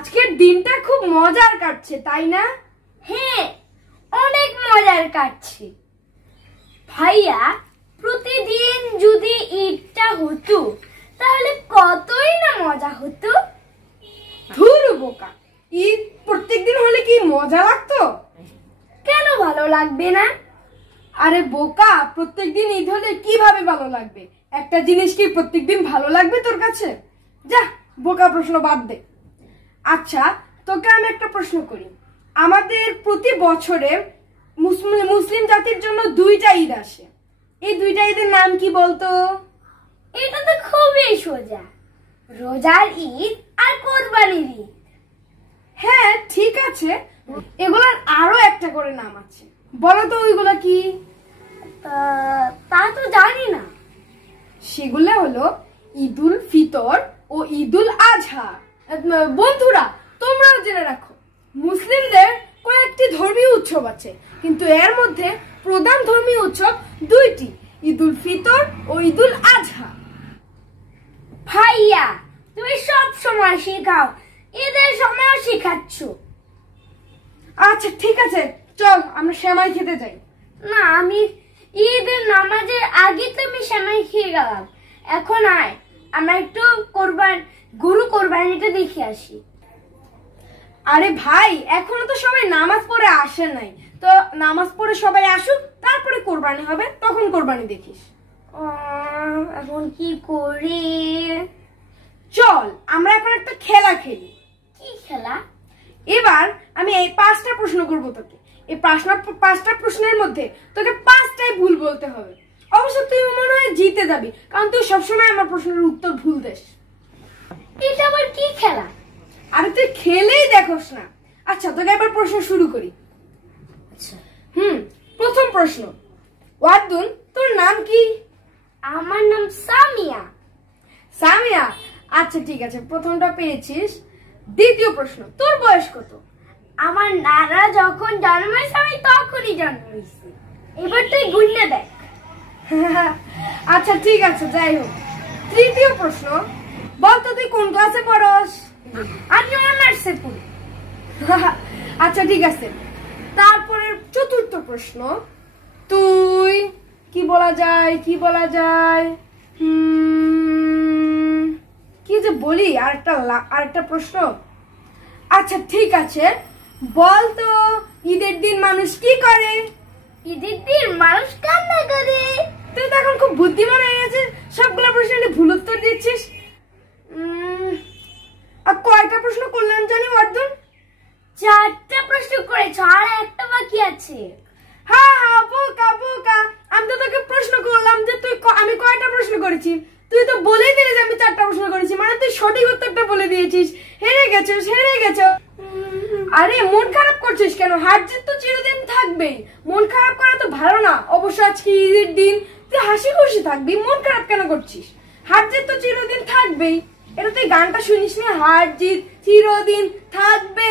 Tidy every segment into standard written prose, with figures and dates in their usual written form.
আজকের দিনটা খুব মজার কাটছে তাই না? হ্যাঁ, অনেক মজার কাটছে ভাইয়া। প্রতিদিন যদি ঈদটা হতো তাহলে কতই না মজা হতো। ধুর বোকা, ঈদ প্রত্যেকদিন হলে কি মজা লাগতো? কেন ভালো লাগবে না? আরে বোকা, প্রত্যেকদিন ঈদ হলে কিভাবে ভালো লাগবে? একটা জিনিস কি প্রত্যেকদিন ভালো লাগবে তোর কাছে? যা, বোকা প্রশ্ন বাদ দে। আচ্ছা, তোকে আমি একটা প্রশ্ন করি। আমাদের প্রতি বছরে মুসলিম জাতির জন্য দুইটা ঈদ আসে। এই দুইটা ঈদের নাম কি বলতো? এটা তো খুবই সোজা, রোজার ঈদ আর কোরবানির ঈদ। হ্যাঁ ঠিক আছে, এগুলার আরো একটা করে নাম আছে, বলো তো ওইগুলা কি? তা তো জানি না। সেগুলো হলো ঈদুল ফিতর ও ঈদুল আজহা। বন্ধুরা, তোমরাও জেনে রাখো, মুসলিমদের কয়েকটি ধর্মীয় উৎসব আছে, কিন্তু এর মধ্যে প্রধান ধর্মীয় উৎসব দুইটি, ঈদুল ফিতর ও ঈদুল আজহা। ভাইয়া, তুমি সব সময় শেখাও, ঈদের সময়ও শেখাচ্ছ। আচ্ছা ঠিক আছে, চল আমরা সেমাই খেতে যাই। না, আমি ঈদের নামাজের আগে তো আমি সেমাই খেয়ে গেলাম। এখন আয়, আমরা একটু গরু কোরবানিটা দেখে আসি। আরে ভাই, এখনো তো সবাই নামাজ পড়ে আসে নাই, তো নামাজ পড়ে সবাই আসুক, তারপরে কোরবানি হবে, তখন কোরবানি দেখিস। এখন কি করি? চল আমরা এখন একটা খেলা খেলি। কি খেলা? এবার আমি এই 5টা প্রশ্ন করব তোকে। এই 5টা প্রশ্নের মধ্যে তোকে 5টাই ভুল বলতে হবে। অবশ্য তুই মনে হয় জিতে যাবি, কারণ তুই সবসময় আমার প্রশ্নের উত্তর ভুল দিস। এটা আবার কি খেলা? আরে তুই খেলেই দেখোস না। আচ্ছা, তোকে এবার প্রশ্ন শুরু করি। আচ্ছা, প্রথম প্রশ্ন, ওয়ার্দুন, তোর নাম কি? আমার নাম সামিয়া। সামিয়া? আচ্ছা ঠিক আছে, প্রথমটা পেয়েছিস। দ্বিতীয় প্রশ্ন, তোর বয়স কত? আমার নানা যখন জন্মাইছে আমি তখনই জন্মাইছি। এবার তুই গুণে দেখ। আচ্ছা ঠিক আছে, যাই হোক। তৃতীয় প্রশ্ন, বল তো তুই কোন ক্লাসে পড়স? আমি অনার্সে পড়ি। আচ্ছা ঠিক আছে। তারপরে চতুর্থ প্রশ্ন, তুই কি বলা যায় কি যে বলি, আরেকটা প্রশ্ন। আচ্ছা ঠিক আছে, বল তো ঈদের দিন মানুষ কি করে? ঈদের দিন মানুষ কান্না করে। তুই তো এখন খুব বুদ্ধিমান হয়ে গেছিস, সবগুলো প্রশ্নের ভুল উত্তর দিচ্ছিস। আর কয়টা প্রশ্ন করলাম জানি অর্জুন? 4টা প্রশ্ন করেছ, আর একটা বাকি আছে। হ্যাঁ, বোকা, আমি তো তোকে প্রশ্ন করলাম যে আমি কয়টা প্রশ্ন করেছি, তুই তো বলেই দিলি যে আমি 4টা প্রশ্ন করেছি, মানে তুই সঠিক উত্তরটা বলে দিয়েছিস। হেরে গেছো। আরে মন খারাপ করছিস কেন? হার জিত তো চিরদিন থাকবেই, মন খারাপ করা তো ভালো না। অবশ্য আজকে ঈদের দিন, তুই হাসি খুশি থাকবি, মন খারাপ কেন করছিস? হার জিত তো চিরদিন থাকবেই। এটা তুই গানটা শুনিস না, হার জিত চিরদিন থাকবে।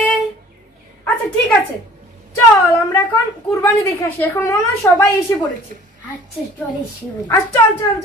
আচ্ছা ঠিক আছে, চল আমরা এখন কুরবানি দেখে আসি। এখন মনে হয় সবাই এসে পড়েছে। আচ্ছা চল এসে বলি। আচ্ছা চল।